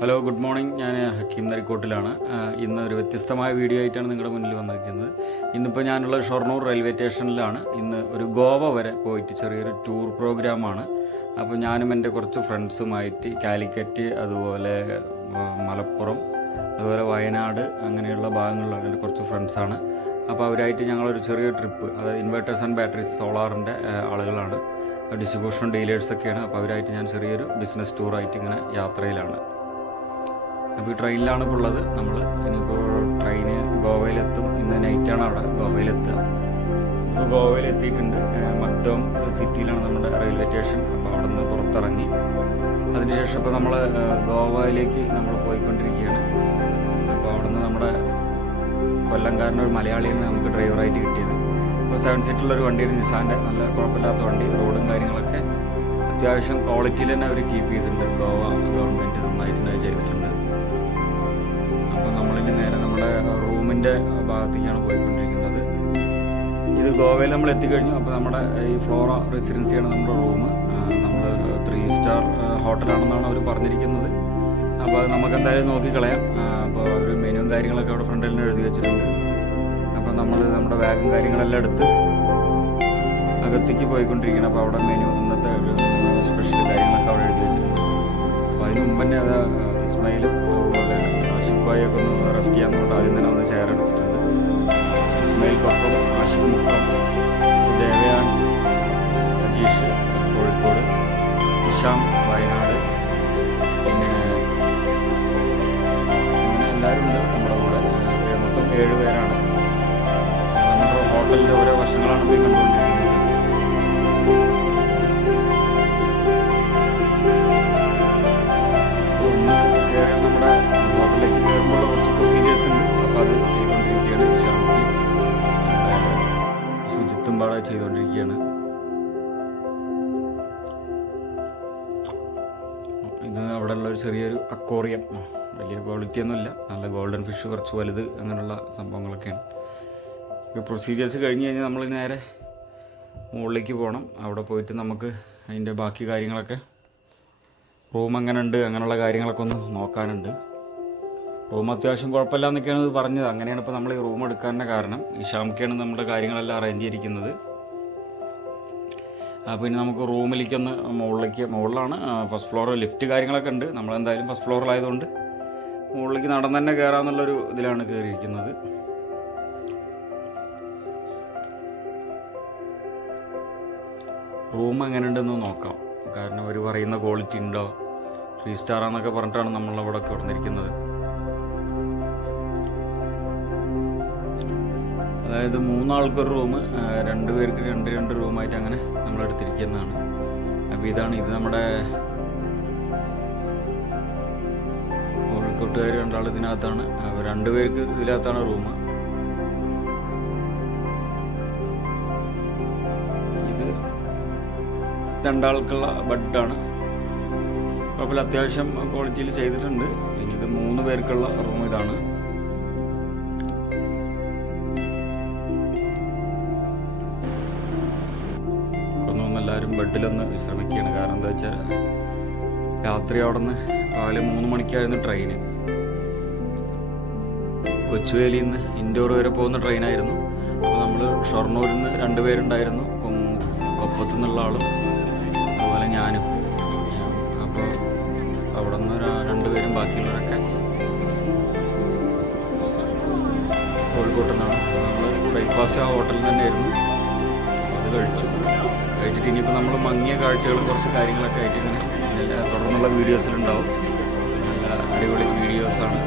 Hello, good morning. ഞാൻ ഹക്കീം നരിക്കോട്ടിലാണ്. ഇന്ന് ഒരു വ്യത്യസ്തമായ വീഡിയോ ആയിട്ടാണ് നിങ്ങളുടെ മുന്നിൽ വന്നിരിക്കുന്നത്. ഇന്നിപ്പോൾ ഞാനുള്ള ഷൊർണൂർ റെയിൽവേ സ്റ്റേഷനിലാണ്. ഇന്ന് ഒരു ഗോവ വരെ പോയിട്ട് ചെറിയൊരു ടൂർ പ്രോഗ്രാമാണ്. അപ്പോൾ ഞാനും എൻ്റെ കുറച്ച് ഫ്രണ്ട്സുമായിട്ട് കാലിക്കറ്റ്, അതുപോലെ മലപ്പുറം, അതുപോലെ വയനാട് അങ്ങനെയുള്ള ഭാഗങ്ങളിലുള്ള എൻ്റെ കുറച്ച് ഫ്രണ്ട്സാണ്. അപ്പോൾ അവരായിട്ട് ഞങ്ങളൊരു ചെറിയ ട്രിപ്പ്, അതായത് ഇൻവെർട്ടേഴ്സ് ആൻഡ് ബാറ്ററീസ് സോളാറിൻ്റെ ആളുകളാണ്, ഡിസ്ട്രിബ്യൂഷൻ ഡീലേഴ്സൊക്കെയാണ്. അപ്പോൾ അവരായിട്ട് ഞാൻ ചെറിയൊരു ബിസിനസ് ടൂറായിട്ട് ഇങ്ങനെ യാത്രയിലാണ്. അപ്പോൾ ഈ ട്രെയിനിലാണ് ഇപ്പോൾ ഉള്ളത്. നമ്മൾ ഇനിയിപ്പോൾ ട്രെയിന് ഗോവയിലെത്തും. ഇന്ന് നൈറ്റാണ് അവിടെ ഗോവയിലെത്തുക. ഇപ്പോൾ ഗോവയിലെത്തിയിട്ടുണ്ട്. മക്ഡോം സിറ്റിയിലാണ് നമ്മുടെ റെയിൽവേ സ്റ്റേഷൻ. അപ്പോൾ അവിടെ നിന്ന് പുറത്തിറങ്ങി അതിനുശേഷം ഇപ്പോൾ നമ്മൾ ഗോവയിലേക്ക് നമ്മൾ പോയിക്കൊണ്ടിരിക്കുകയാണ്. അപ്പോൾ അവിടെ നിന്ന് നമ്മുടെ കൊല്ലംകാരനൊരു മലയാളിയാണ് നമുക്ക് ഡ്രൈവറായിട്ട് കിട്ടിയത്. അപ്പോൾ 7 സീറ്റുള്ളൊരു വണ്ടിയാണ്, നിസാൻ്റെ. നല്ല കുഴപ്പമില്ലാത്ത വണ്ടി. റോഡും കാര്യങ്ങളൊക്കെ അത്യാവശ്യം ക്വാളിറ്റിയിൽ തന്നെ അവർ കീപ്പ് ചെയ്തിട്ടുണ്ട്. ഗോവ ഗവൺമെൻറ് നന്നായിട്ട് തന്നെ ചെയ്തിട്ടുണ്ട്. അപ്പോൾ നമ്മളിനി നേരെ നമ്മുടെ റൂമിൻ്റെ ഭാഗത്തേക്കാണ് പോയിക്കൊണ്ടിരിക്കുന്നത്. ഇത് ഗോവയിൽ നമ്മൾ എത്തിക്കഴിഞ്ഞു. അപ്പോൾ നമ്മുടെ ഈ ഫ്ലോറ റെസിഡൻസിയാണ് നമ്മുടെ റൂം. നമ്മൾ 3 സ്റ്റാർ ഹോട്ടലാണെന്നാണ് അവർ പറഞ്ഞിരിക്കുന്നത്. അപ്പോൾ അത് നമുക്ക് എന്തായാലും നോക്കിക്കളയാം. അപ്പോൾ ഒരു മെനുവും കാര്യങ്ങളൊക്കെ അവിടെ ഫ്രണ്ടിൽ നിന്ന് എഴുതി വെച്ചിട്ടുണ്ട്. അപ്പോൾ നമ്മൾ നമ്മുടെ ബാഗും കാര്യങ്ങളെല്ലാം എടുത്ത് അകത്തേക്ക് പോയിക്കൊണ്ടിരിക്കണം. അപ്പോൾ അവിടെ മെനു, ഇന്നത്തെ സ്പെഷ്യൽ കാര്യങ്ങളൊക്കെ അവിടെ എഴുതി വെച്ചിട്ടുണ്ട്. അപ്പോൾ അതിന് മുമ്പ് തന്നെ അത് ഇസ്മായിലും അതുപോലെ ആഷിഖ് ഭായിയൊക്കെ ഒന്ന് റെസ്റ്റ് ചെയ്യാമെന്നുകൊണ്ട് ആദ്യം തന്നെ ഒന്ന് ചെയർ എടുത്തിട്ടുണ്ട്. ഇസ്മായിൽക്കൊപ്പം ആഷിഖ് മുക്കം, ദേവയാൻ അജീഷ് കോഴിക്കോട്, ഇഷാം വയനാട്, പിന്നെ അങ്ങനെ എല്ലാവരും ഉണ്ട് നമ്മുടെ കൂടെ. മൊത്തം 7 പേരാണ്. നമ്മുടെ ഹോട്ടലിൻ്റെ ഓരോ വശങ്ങളാണ് പോയി കണ്ടുകൊണ്ടിരിക്കുന്നത്. നമ്മുടെ ഹോട്ടലിലേക്ക് കയറുമ്പോൾ കുറച്ച് പ്രൊസീജിയേഴ്സ് ഉണ്ട്. അപ്പോൾ അത് ചെയ്തുകൊണ്ടിരിക്കുകയാണ്. ഷാംക്ക് ശുചിത്വം പാടെ ചെയ്തുകൊണ്ടിരിക്കുകയാണ്. ഇത് അവിടെ ഉള്ളൊരു ചെറിയൊരു അക്വേറിയം. വലിയ ക്വാളിറ്റി ഒന്നുമില്ല, നല്ല ഗോൾഡൻ ഫിഷ്, കുറച്ച് വലുത്, അങ്ങനെയുള്ള സംഭവങ്ങളൊക്കെയാണ്. ഇപ്പോൾ പ്രൊസീജിയേഴ്സ് കഴിഞ്ഞ് കഴിഞ്ഞാൽ നമ്മൾ നേരെ മുകളിലേക്ക് പോകണം. അവിടെ പോയിട്ട് നമുക്ക് അതിൻ്റെ ബാക്കി കാര്യങ്ങളൊക്കെ, റൂം എങ്ങനെ ഉണ്ട്, അങ്ങനെയുള്ള കാര്യങ്ങളൊക്കെ ഒന്ന് നോക്കാനുണ്ട്. റൂം അത്യാവശ്യം കുഴപ്പമില്ല എന്നൊക്കെയാണ് ഇത് പറഞ്ഞത്. അങ്ങനെയാണ് ഇപ്പോൾ നമ്മൾ ഈ റൂം എടുക്കാനുള്ള കാരണം. ഈ ഷാംക്കയാണ് നമ്മുടെ കാര്യങ്ങളെല്ലാം അറേഞ്ച് ചെയ്തിരിക്കുന്നത്. അപ്പോൾ ഇനി നമുക്ക് റൂമിലേക്കൊന്ന് മുകളിലാണ് ഫസ്റ്റ് ഫ്ലോർ. ലിഫ്റ്റ് കാര്യങ്ങളൊക്കെ ഉണ്ട്. നമ്മളെന്തായാലും ഫസ്റ്റ് ഫ്ലോറിലായതുകൊണ്ട് മുകളിലേക്ക് നടന്ന് തന്നെ കയറാമെന്നുള്ളൊരു ഇതിലാണ് കയറിയിരിക്കുന്നത്. റൂം എങ്ങനെ ഉണ്ടെന്ന് നോക്കാം. കാരണം അവർ പറയുന്ന ക്വാളിറ്റി ഉണ്ടോ, 3 സ്റ്റാറാന്നൊക്കെ പറഞ്ഞിട്ടാണ് നമ്മളവിടെ കിടന്നിരിക്കുന്നത്. അതായത് 3 ആൾക്കൊരു റൂം, 2 പേർക്ക് 2 റൂമായിട്ട് അങ്ങനെ നമ്മൾ എടുത്തിരിക്കുന്നതാണ്. അപ്പോൾ ഇത് നമ്മുടെ കോഴിക്കോട്ടുകാർ 2 ആൾ ഇതിനകത്താണ്. 2 പേർക്ക് ഇതിനകത്താണ് റൂം. ഇത് 2 ആൾക്കുള്ള ബെഡാണ്. കുഴപ്പമില്ല, അത്യാവശ്യം ക്വാളിറ്റിയിൽ ചെയ്തിട്ടുണ്ട്. ഇനി ഇത് 3 പേർക്കുള്ള റൂം ഇതാണ്. എല്ലാവരും ബെഡിലൊന്ന് വിശ്രമിക്കുകയാണ്. കാരണം എന്താ വെച്ചാൽ രാത്രി അവിടെ നിന്ന് രാവിലെ 3 മണിക്കായിരുന്നു ട്രെയിന്. കൊച്ചുവേലിയിൽ നിന്ന് ഇൻഡോർ വരെ പോകുന്ന ട്രെയിനായിരുന്നു. അപ്പോൾ നമ്മൾ ഷൊർണൂരിൽ നിന്ന് 2 പേരുണ്ടായിരുന്നു, കൊപ്പത്തു നിന്നുള്ള ആളും അതുപോലെ ഞാനും. അപ്പോൾ അവിടെ നിന്ന് 2 പേരും, ബാക്കിയുള്ളവരൊക്കെ കോഴിക്കോട്ട് നിന്നാണ്. നമ്മൾ ബ്രേക്ക്ഫാസ്റ്റ് ആ ഹോട്ടലിൽ തന്നെയായിരുന്നു. അത് കഴിച്ചിട്ട് ഇനിയിപ്പോൾ നമ്മൾ മങ്ങിയ കാഴ്ചകളും കുറച്ച് കാര്യങ്ങളൊക്കെ ആയിട്ട് ഇങ്ങനെ തുടർന്നുള്ള വീഡിയോസിലുണ്ടാവും. നല്ല അടിപൊളി വീഡിയോസാണ്.